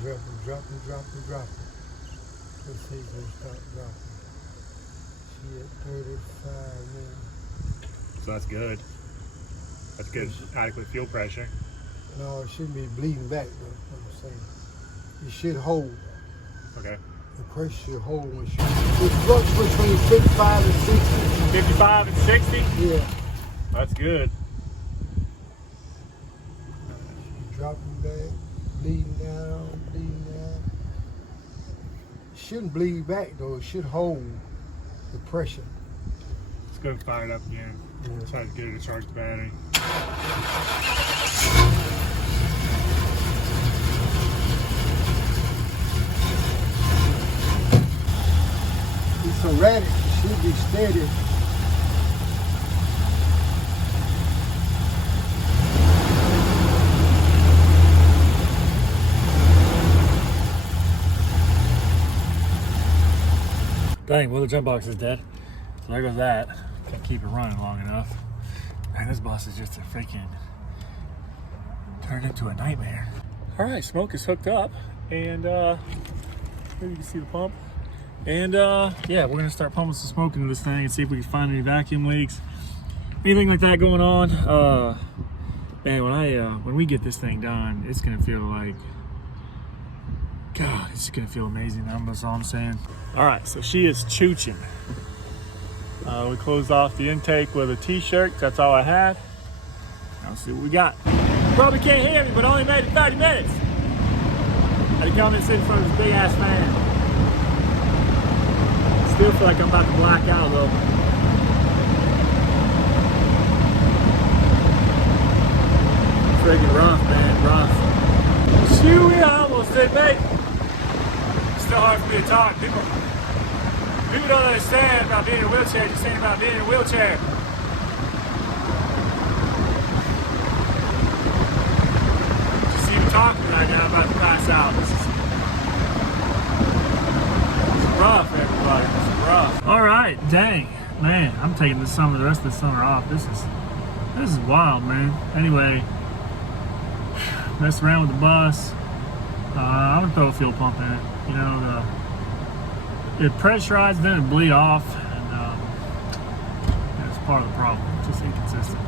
Dropping. Let's see if it's gonna start dropping. She at 35 now. So that's good. That's good, adequate fuel pressure. No, it shouldn't be bleeding back though, what I'm saying. It should hold. Okay. The pressure should hold when she... It fluctuates between 55 and 60. 55 and 60? Yeah. That's good. She's dropping back, bleeding down. It shouldn't bleed back though, it should hold the pressure. Let's go fire it up again. Yeah. Try to get her to charge the battery. It's erratic, it should be steady. Dang, well the jump box is dead. So there goes that. Can't keep it running long enough. Man, this bus is just a freaking turned into a nightmare. All right, smoke is hooked up, and here you can see the pump. And yeah, we're gonna start pumping some smoke into this thing and see if we can find any vacuum leaks, anything like that going on. Man, when we get this thing done, it's gonna feel like, God, it's gonna feel amazing. That's all I'm saying. All right, so she is chooching. We closed off the intake with a t-shirt. That's all I had. Now let's see what we got. Probably can't hear me, but only made it 30 minutes. Had to come and sit in front of this big ass fan. Still feel like I'm about to black out though. Freaking rough, man, rough. Shoo, we almost did, mate. Still hard for me to talk. People don't understand about being in a wheelchair, just saying about being in a wheelchair. Just even talking right now, I'm about to pass out. This is rough, everybody. This is rough. All right, dang, man, I'm taking the rest of the summer off. This is wild, man. Anyway, messed around with the bus. I'm gonna throw a fuel pump in it. You know, it pressurized, then it bleed off, and it's part of the problem. Just inconsistent.